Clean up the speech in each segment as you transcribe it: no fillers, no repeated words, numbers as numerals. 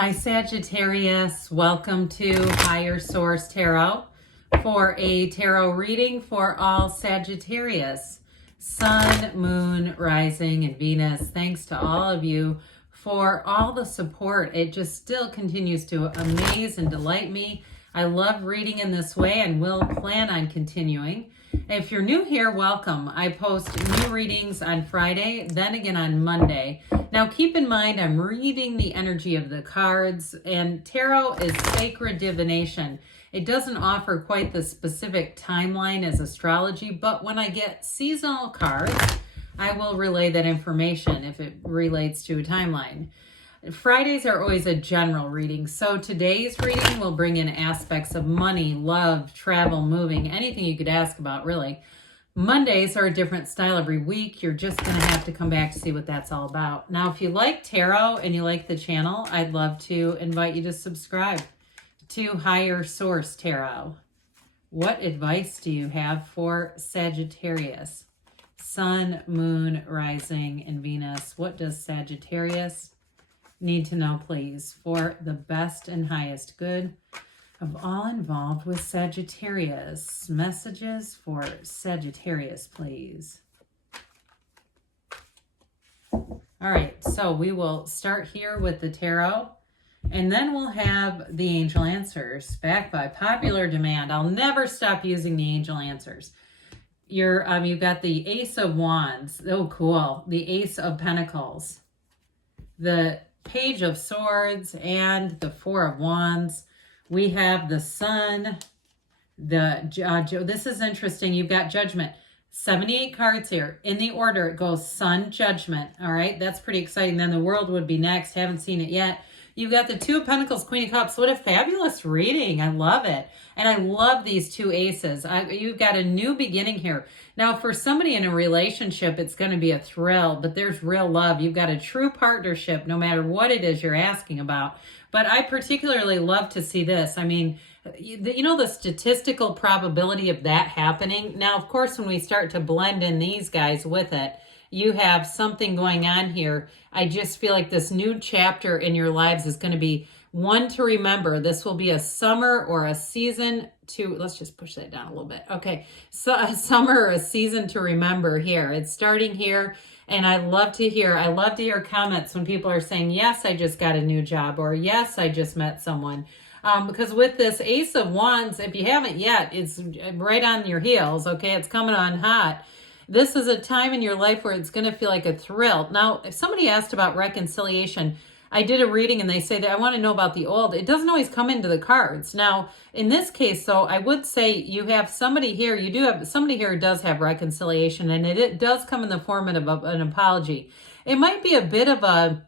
Hi Sagittarius, welcome to Higher Source Tarot for a tarot reading for all Sagittarius. Sun, Moon, Rising, and Venus. Thanks to all of you for all the support. It just still continues to amaze and delight me. I love reading in this way and will plan on continuing. If you're new here, welcome. I post new readings on Friday, then again on Monday. Now keep in mind, I'm reading the energy of the cards, and tarot is sacred divination. It doesn't offer quite the specific timeline as astrology, but when I get seasonal cards, I will relay that information if it relates to a timeline. Fridays are always a general reading, so today's reading will bring in aspects of money, love, travel, moving, anything you could ask about, really. Mondays are a different style every week. You're just going to have to come back to see what that's all about. Now, if you like tarot and you like the channel, I'd love to invite you to subscribe to Higher Source Tarot. What advice do you have for Sagittarius? Sun, Moon, Rising, and Venus. What does Sagittarius need to know, please, for the best and highest good of all involved with Sagittarius? Messages for Sagittarius, please. All right, so we will start here with the tarot, and then we'll have the angel answers back by popular demand. I'll never stop using the angel answers. You've got the Ace of Wands. Oh, cool. The Ace of Pentacles. The Page of Swords and the Four of Wands. We have the Sun. This is interesting. You've got Judgment. 78 cards here. In the order, it goes Sun, Judgment. All right, that's pretty exciting. Then the World would be next. Haven't seen it yet. You've got the Two of Pentacles, Queen of Cups. What a fabulous reading. I love it. And I love these two aces. You've got a new beginning here. Now, for somebody in a relationship, it's going to be a thrill, but there's real love. You've got a true partnership, no matter what it is you're asking about. But I particularly love to see this. I mean, you know, the statistical probability of that happening. Now, of course, when we start to blend in these guys with it, you have something going on here. I just feel like this new chapter in your lives is going to be one to remember. This will be a summer or a season to, let's just push that down a little bit. Okay, so a summer or a season to remember here. It's starting here, and I love to hear comments when people are saying, yes, I just got a new job, or yes, I just met someone. Because with this Ace of Wands, if you haven't yet, it's right on your heels, okay? It's coming on hot. This is a time in your life where it's going to feel like a thrill. Now, if somebody asked about reconciliation, I did a reading and they say that I want to know about the old. It doesn't always come into the cards. Now, in this case, though, I would say you have somebody here. You do have somebody here who does have reconciliation, and it does come in the form of an apology. It might be a bit of a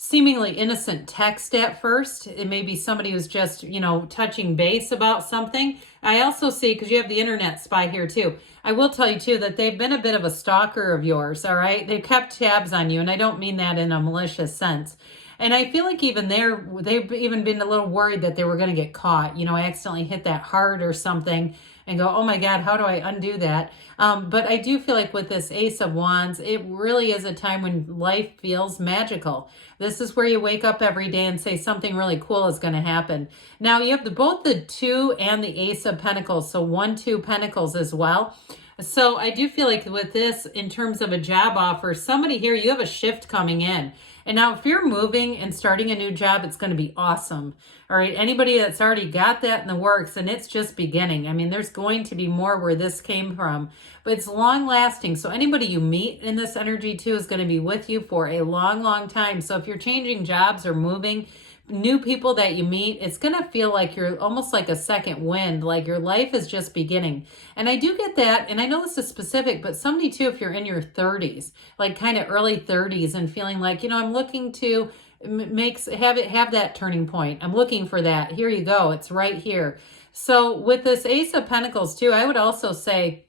seemingly innocent text at first. It may be somebody who's just, touching base about something. I also see, because you have the internet spy here too, I will tell you too that they've been a bit of a stalker of yours, all right? They've kept tabs on you, and I don't mean that in a malicious sense. And I feel like even they've even been a little worried that they were going to get caught. I accidentally hit that heart or something and go, oh my God, how do I undo that? But I do feel like with this Ace of Wands, it really is a time when life feels magical. This is where you wake up every day and say something really cool is going to happen. Now you have both the Two and the Ace of Pentacles, so 1, 2 Pentacles as well. So I do feel like with this, in terms of a job offer, somebody here, you have a shift coming in. And now if you're moving and starting a new job, it's going to be awesome. All right, anybody that's already got that in the works, and it's just beginning. I mean, there's going to be more where this came from, but it's long lasting. So anybody you meet in this energy too is going to be with you for a long, long time. So if you're changing jobs or moving, new people that you meet, it's going to feel like you're almost like a second wind, like your life is just beginning. And I do get that, and I know this is specific, but somebody too, if you're in your 30s, like kind of early 30s, and feeling like, I'm looking to have that turning point. I'm looking for that. Here you go. It's right here. So with this Ace of Pentacles too, I would also say,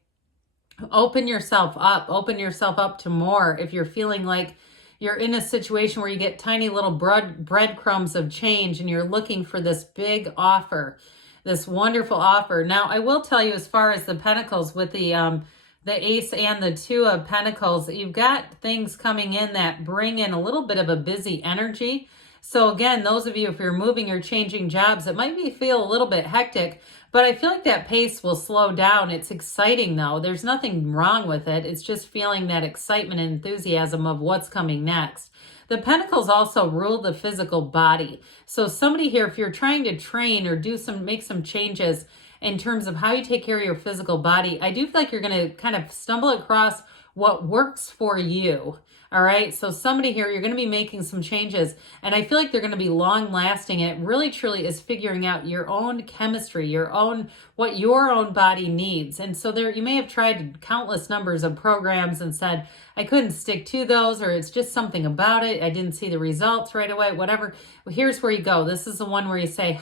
open yourself up to more. If you're feeling like you're in a situation where you get tiny little breadcrumbs of change and you're looking for this big offer, this wonderful offer. Now, I will tell you, as far as the Pentacles with the Ace and the Two of Pentacles, you've got things coming in that bring in a little bit of a busy energy. So again, those of you, if you're moving or changing jobs, it might feel a little bit hectic, but I feel like that pace will slow down. It's exciting though. There's nothing wrong with it. It's just feeling that excitement and enthusiasm of what's coming next. The Pentacles also rule the physical body. So somebody here, if you're trying to train or make some changes in terms of how you take care of your physical body, I do feel like you're going to kind of stumble across what works for you. All right. So somebody here, you're going to be making some changes, and I feel like they're going to be long lasting. And it really truly is figuring out your own chemistry, what your own body needs. And so you may have tried countless numbers of programs and said, I couldn't stick to those, or it's just something about it. I didn't see the results right away, whatever. Well, here's where you go. This is the one where you say,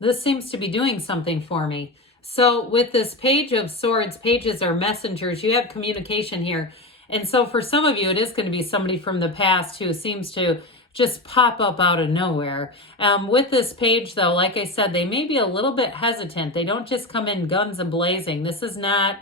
this seems to be doing something for me. So with this Page of Swords, pages are messengers. You have communication here. And so for some of you, it is going to be somebody from the past who seems to just pop up out of nowhere. With this page, though, like I said, they may be a little bit hesitant. They don't just come in guns a-blazing. This is not,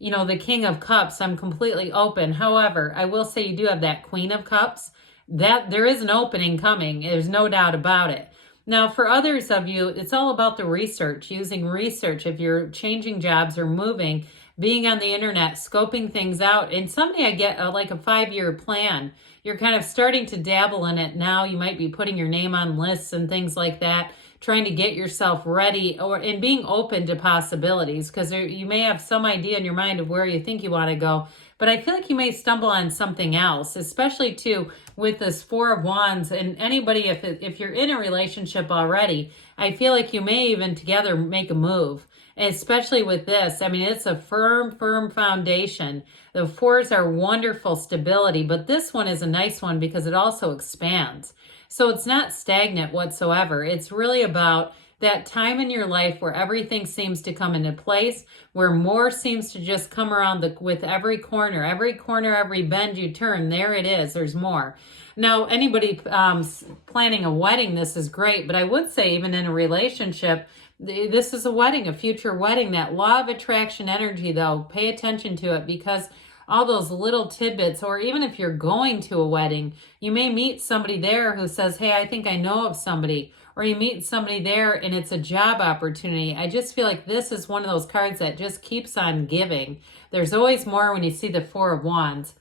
the King of Cups. I'm completely open. However, I will say you do have that Queen of Cups. That there is an opening coming. There's no doubt about it. Now, for others of you, it's all about the research, using research. If you're changing jobs or moving, being on the internet, scoping things out. And someday I get like a 5-year plan. You're kind of starting to dabble in it now. You might be putting your name on lists and things like that, trying to get yourself ready and being open to possibilities, because you may have some idea in your mind of where you think you want to go. But I feel like you may stumble on something else, especially too with this Four of Wands. And anybody, if you're in a relationship already, I feel like you may even together make a move. Especially with this, I mean, it's a firm foundation. The fours are wonderful stability, but this one is a nice one because it also expands. So it's not stagnant whatsoever. It's really about that time in your life where everything seems to come into place, where more seems to just come around with every corner, every bend you turn, there it is, there's more. Now, anybody planning a wedding, this is great, but I would say even in a relationship, this is a wedding, a future wedding. That law of attraction energy, though, pay attention to it, because all those little tidbits, or even if you're going to a wedding, you may meet somebody there who says, hey, I think I know of somebody, or you meet somebody there and it's a job opportunity. I just feel like this is one of those cards that just keeps on giving. There's always more when you see the Four of Wands.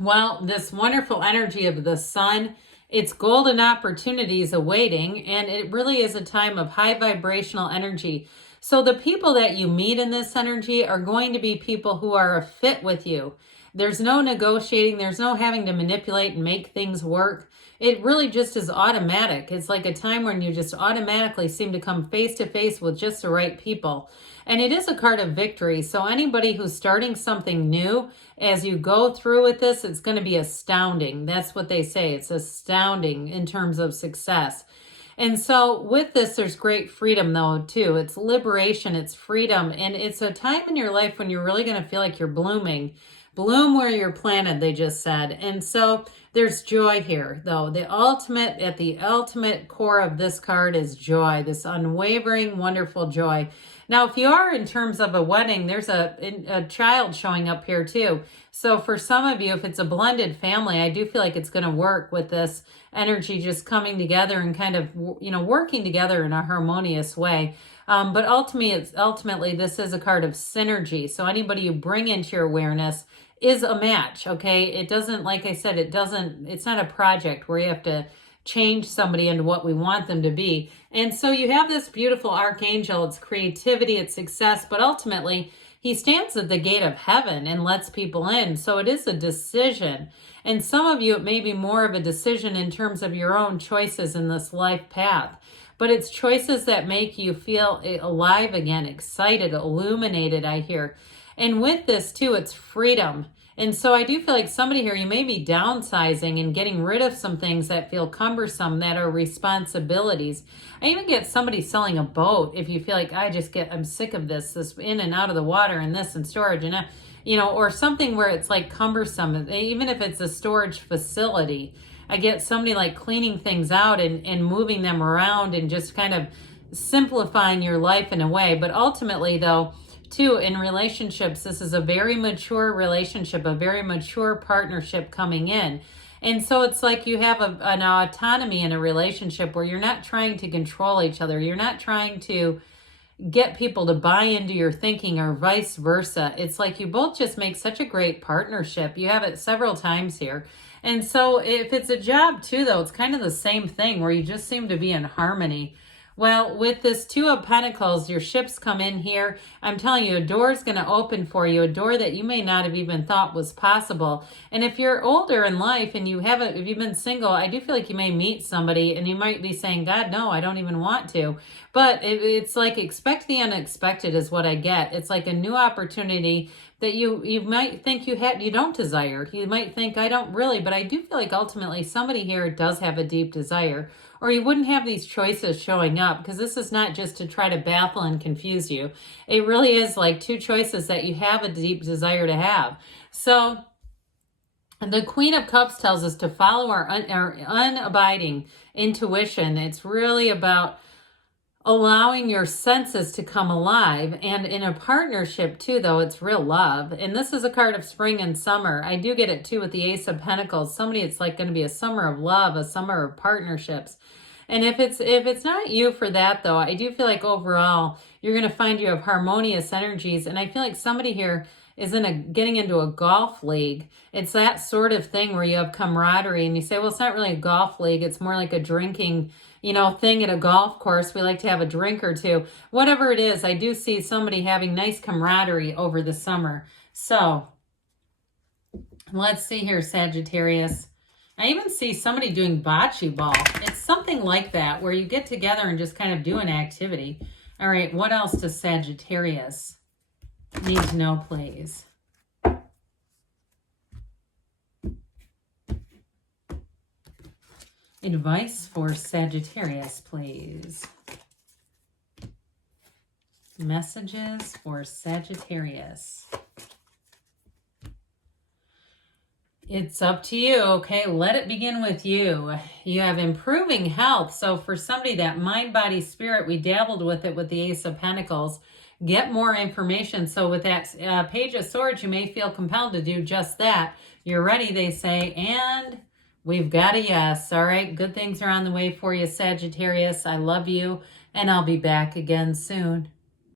Well, this wonderful energy of the sun, it's golden opportunities awaiting, and it really is a time of high vibrational energy. So the people that you meet in this energy are going to be people who are a fit with you. There's no negotiating. There's no having to manipulate and make things work. It really just is automatic. It's like a time when you just automatically seem to come face to face with just the right people. And it is a card of victory. So anybody who's starting something new, as you go through with this, it's going to be astounding. That's what they say. It's astounding in terms of success. And so with this, there's great freedom, though, too. It's liberation, it's freedom, and it's a time in your life when you're really going to feel like you're blooming. Bloom where you're planted, they just said. And so there's joy here, though. At the ultimate core of this card is joy, this unwavering, wonderful joy. Now, if you are in terms of a wedding, there's a child showing up here, too. So for some of you, if it's a blended family, I do feel like it's going to work with this energy just coming together and kind of, working together in a harmonious way. But ultimately, this is a card of synergy. So anybody you bring into your awareness is a match, okay? It doesn't, like I said, it's not a project where you have to change somebody into what we want them to be. And so you have this beautiful archangel. It's creativity, it's success, but ultimately he stands at the gate of heaven and lets people in. So it is a decision. And some of you, it may be more of a decision in terms of your own choices in this life path. But it's choices that make you feel alive again, excited, illuminated, I hear. And with this too, it's freedom. And so I do feel like somebody here, you may be downsizing and getting rid of some things that feel cumbersome, that are responsibilities. I even get somebody selling a boat. If you feel like, I'm sick of this in and out of the water and this and storage and or something where it's like cumbersome, even if it's a storage facility. I get somebody like cleaning things out and moving them around and just kind of simplifying your life in a way. But ultimately, though, too, in relationships, this is a very mature relationship, a very mature partnership coming in. And so it's like you have an autonomy in a relationship where you're not trying to control each other. You're not trying to get people to buy into your thinking or vice versa. It's like you both just make such a great partnership. You have it several times here. And so if it's a job too, though, it's kind of the same thing where you just seem to be in harmony. Well, with this Two of Pentacles, your ships come in here. I'm telling you, a door is going to open for you, a door that you may not have even thought was possible. And if you're older in life and if you've been single, I do feel like you may meet somebody and you might be saying, God, no, I don't even want to. But it's like expect the unexpected is what I get. It's like a new opportunity that you might think you don't desire. You might think, I don't really, but I do feel like ultimately somebody here does have a deep desire, or you wouldn't have these choices showing up, because this is not just to try to baffle and confuse you. It really is like two choices that you have a deep desire to have. So the Queen of Cups tells us to follow our unabiding intuition. It's really about allowing your senses to come alive. And in a partnership too, though, it's real love. And this is a card of spring and summer. I do get it too with the Ace of Pentacles. It's like going to be a summer of love, a summer of partnerships. And if it's not you for that, though, I do feel like overall you're going to find you have harmonious energies. And I feel like somebody here is getting into a golf league. It's that sort of thing where you have camaraderie and you say, well, it's not really a golf league. It's more like a drinking, thing at a golf course. We like to have a drink or two. Whatever it is, I do see somebody having nice camaraderie over the summer. So let's see here, Sagittarius. I even see somebody doing bocce ball. It's something like that where you get together and just kind of do an activity. All right, what else does Sagittarius need to know, please? Advice for Sagittarius, please. Messages for Sagittarius. It's up to you, okay? Let it begin with you. You have improving health. So for somebody, that mind, body, spirit, we dabbled with it with the Ace of Pentacles. Get more information. So with that Page of Swords, you may feel compelled to do just that. You're ready, they say, and we've got a yes. All right, good things are on the way for you, Sagittarius. I love you, and I'll be back again soon.